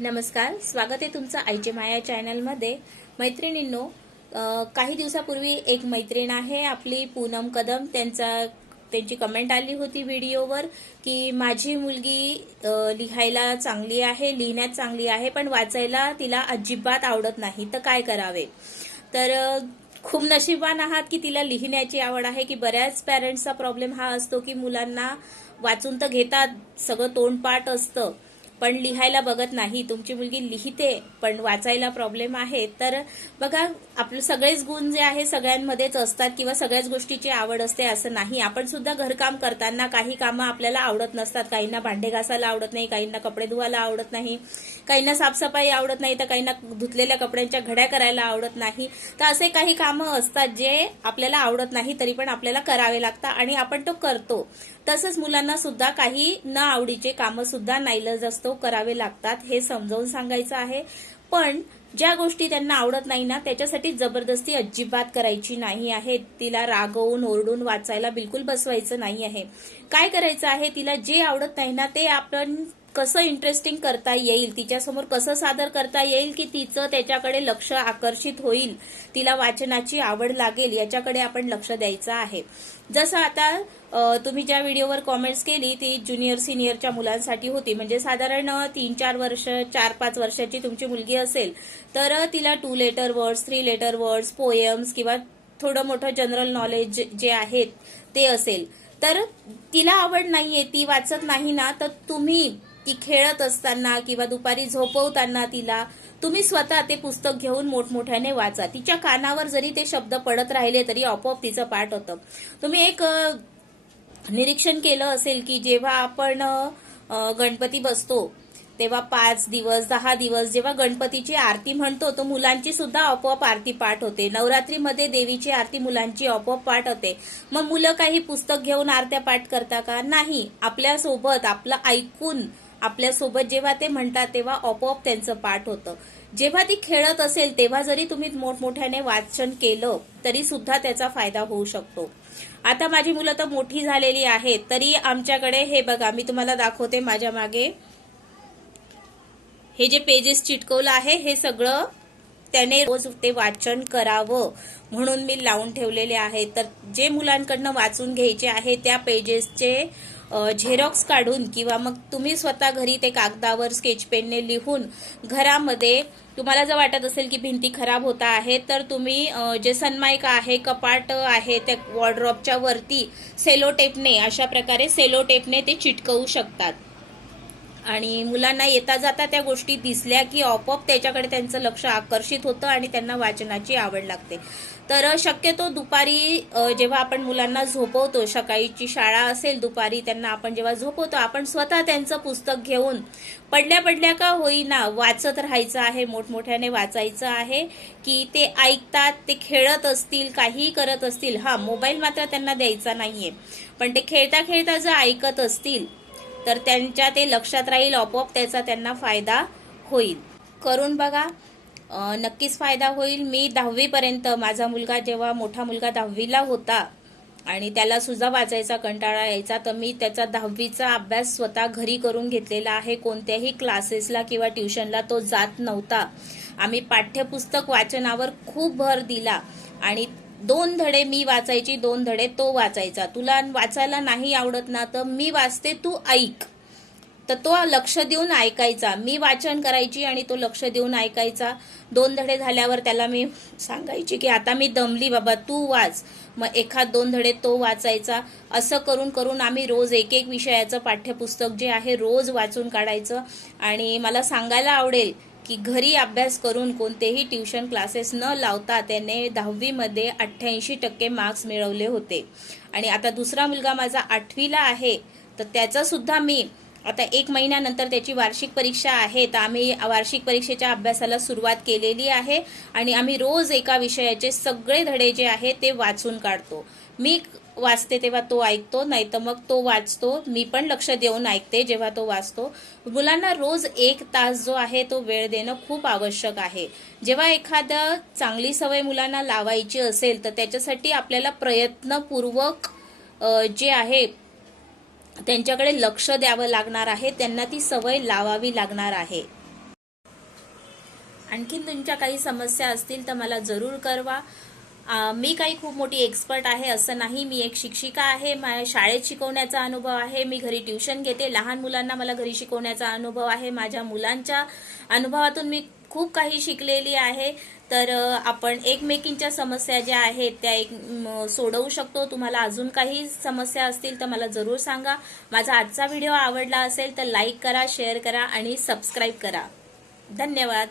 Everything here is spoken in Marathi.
नमस्कार स्वागत आहे तुमचं आईचे माया चॅनलमध्ये. मैत्रिणींनो काही दिवसापूर्वी एक मैत्रीण आहे आपली पूनम कदम. त्यांचा त्यांची कमेंट आली होती व्हिडिओवर की माझी मुलगी लिहायला चांगली आहे लिहिण्यात चांगली आहे पण वाचायला तिला अजिबात आवडत नाही. तर काय करावे? तर खूप नशीबवान आहात की तिला लिहिण्याची आवड आहे की बऱ्याच पॅरेंट्सचा प्रॉब्लेम हा असतो की मुलांना वाचून तर घेतात सगळं तोंडपाठ असतं. पण लिहायला बघत नाही. तुमची मुलगी लिहिते पण वाचायला प्रॉब्लेम आहे. तर बघा आपले सगळेच गुण जे आहे सगळ्यांमध्येच असतात किंवा सगळ्याच गोष्टीची आवड असते असं नाही. आपण सुद्धा घरकाम करताना काही कामं आपल्याला आवडत नसतात. काहींना भांडे घासायला आवडत नाही काहींना कपडे धुवायला आवडत नाही काहींना साफसफाई आवडत नाही तर काहींना धुतलेल्या कपड्यांच्या घड्या करायला आवडत नाही. तर असे काही कामं असतात जे आपल्याला आवडत नाही तरी पण आपल्याला करावे लागतात आणि आपण तो करतो. तसंच मुलांना सुद्धा काही न आवडीचे कामं सुद्धा नाईलज असतो करावे लागतात हे समजावून सांगायचं आहे. पण ज्या गोष्टी त्यांना आवडत नाही ना त्याच्यासाठी जबरदस्ती अजिबात करायची नाही आहे. तिला रागवून ओरडून वाचायला बिलकुल बसवायचं नाही आहे. काय करायचं आहे? तिला जे आवडत नाही ना ते आपण कसं इंटरेस्टिंग करता येईल तिच्यासमोर कसं सादर करता येईल की तिचं त्याच्याकडे लक्ष आकर्षित होईल तिला वाचनाची आवड लागेल याच्याकडे आपण लक्ष द्यायचं आहे. जसं आता तुम्ही ज्या व्हिडिओवर कॉमेंट्स केली ती ज्युनियर सिनियरच्या मुलांसाठी होती. म्हणजे साधारण तीन चार वर्ष चार पाच वर्षाची तुमची मुलगी असेल तर तिला two letter words three letter words poems किंवा थोडं मोठं जनरल नॉलेज जे आहेत ते असेल. तर तिला आवड नाहीये ती वाचत नाही ना तर तुम्ही ती खेळत असताना किंवा दुपारी झोपवताना तिला तुम्ही स्वतः ते पुस्तक घेऊन मोठमोठ्याने वाचा. तिच्या कानावर जरी ते शब्द पडत राहिले तरी आपोआप तिचं पाठ होतं. तुम्ही एक निरीक्षण केलं असेल की जेव्हा आपण गणपती बसतो तेव्हा पाच दिवस दहा दिवस जेव्हा गणपतीची आरती म्हणतो तो मुलांची सुद्धा आपोआप आरती पाठ होते. नवरात्रीमध्ये देवीची आरती मुलांची आपोआप पाठ होते. मग मुलं काही पुस्तक घेऊन आरत्या पाठ करता का? नाही. आपल्यासोबत आपलं ऐकून आपल्यासोबत जेव्हा ते म्हणतात तेव्हा आपोआप त्यांचं पाठ होतं. जेव्हा ती खेळत असेल तेव्हा जरी तुम्ही मोठमोठ्याने वाचन केलं तरी सुद्धा त्याचा फायदा होऊ शकतो. आता माझी मुलं तर मोठी झालेली आहेत तरी आमच्याकडे हे बघा मी तुम्हाला दाखवते माझ्या मागे. हे जे पेजेस चिटकवलं आहे हे सगळं त्याने रोज ते वाचन करावं म्हणून मी लावून ठेवलेले आहे तर जे मुलांकडनं वाचून घ्यायचे आहे त्या पेजेसचे झेरॉक्स काढून किंवा मग तुम्ही स्वतः घरी ते कागदावर स्केच पेनने लिहून घरामध्ये तुम्हाला जर वाटत असेल की भिंती खराब होता आहे तर तुम्ही जे सनमायका आहे कपाट आहे त्या वॉर्ड्रॉपच्या वरती सेलो टेपने अशा प्रकारे सेलो टेपने ते चिटकवू शकतात. आणि मुलांना येता जाता त्या गोष्टी दिसल्या की आपोआप त्याच्याकडे त्यांचं लक्ष आकर्षित होतं आणि त्यांना वाचनाची आवड लागते. तर शक्यतो दुपारी जेव्हा आपण मुलांना झोपवतो सकाळीची शाळा असेल दुपारी त्यांना आपण जेव्हा झोपवतो आपण स्वतः त्यांचं पुस्तक घेऊन पडल्या पडल्या का होईना वाचत राहायचं आहे मोठमोठ्याने वाचायचं आहे की ते ऐकतात ते खेळत असतील काहीही करत असतील. हा मोबाईल मात्र त्यांना द्यायचा नाहीये. पण ते खेळता खेळता जर ऐकत असतील तर त्यांच्या ते लक्षात राहील आपोआप त्याचा त्यांना फायदा होईल. करून बघा नक्कीच फायदा होईल. मी दहावीपर्यंत माझा मुलगा जेव्हा मोठा मुलगा दहावीला होता आणि त्याला सुद्धा वाचायचा कंटाळा यायचा तर मी त्याचा दहावीचा अभ्यास स्वतः घरी करून घेतलेला आहे. कोणत्याही क्लासेसला किंवा ट्युशनला तो जात नव्हता. आम्ही पाठ्यपुस्तक वाचनावर खूप भर दिला आणि दोन धडे मी वाचायची दोन धडे तो वाचायचा. तुला वाचायला नाही आवडत ना तर मी वाचते तू ऐक. तर तो लक्ष देऊन ऐकायचा. मी वाचन करायची आणि तो लक्ष देऊन ऐकायचा. दोन धडे झाल्यावर त्याला मी सांगायची की आता मी दमली बाबा तू वाच. मग एखाद दोन धडे तो वाचायचा. असं करून करून आम्ही रोज एक एक विषयाचं पाठ्यपुस्तक जे आहे रोज वाचून काढायचं. आणि मला सांगायला आवडेल की घरी अभ्यास करून कोणतेही ट्युशन क्लासेस न लावता त्याने दहावीमध्ये अठ्ठ्याऐंशी टक्के मार्क्स मिळवले होते. आणि आता दुसरा मुलगा माझा आठवीला आहे तर त्याचंसुद्धा मी आता एक महिन्यानंतर त्याची वार्षिक परीक्षा आहे तर आम्ही वार्षिक परीक्षेच्या अभ्यासाला सुरुवात केलेली आहे आणि आम्ही रोज एका विषयाचे सगळे धडे जे आहे ते वाचून काढतो. मी वाचते तेव्हा तो ऐकतो नाही तर मग तो वाचतो. मी पण लक्ष देऊन ऐकते जेव्हा तो वाचतो. मुलांना रोज एक तास जो आहे तो वेळ देणं खूप आवश्यक आहे. जेव्हा एखादं चांगली सवय मुलांना लावायची असेल तर त्याच्यासाठी आपल्याला प्रयत्नपूर्वक जे आहे त्यांच्याकडे लक्ष द्यावं लागणार आहे. त्यांना ती सवय लावावी लागणार आहे. आणखीन तुमच्या काही समस्या असतील तर मला जरूर कळवा. मी काही खूप मोठी एक्सपर्ट आहे असं नाही. मी एक शिक्षिका आहे. माझ्या शाळेत शिकवण्याचा अनुभव आहे. मी घरी ट्युशन घेते. लहान मुलांना मला घरी शिकवण्याचा अनुभव आहे. माझ्या मुलांच्या अनुभवातून मी खूप काही शिकलेली आहे. तर आपण एकमेकींच्या समस्या ज्या आहेत त्या एक सोडवू शकतो. तुम्हाला अजून काही समस्या असतील तर मला जरूर सांगा. माझा आजचा व्हिडिओ आवडला असेल तर लाईक करा शेअर करा आणि सबस्क्राईब करा. धन्यवाद.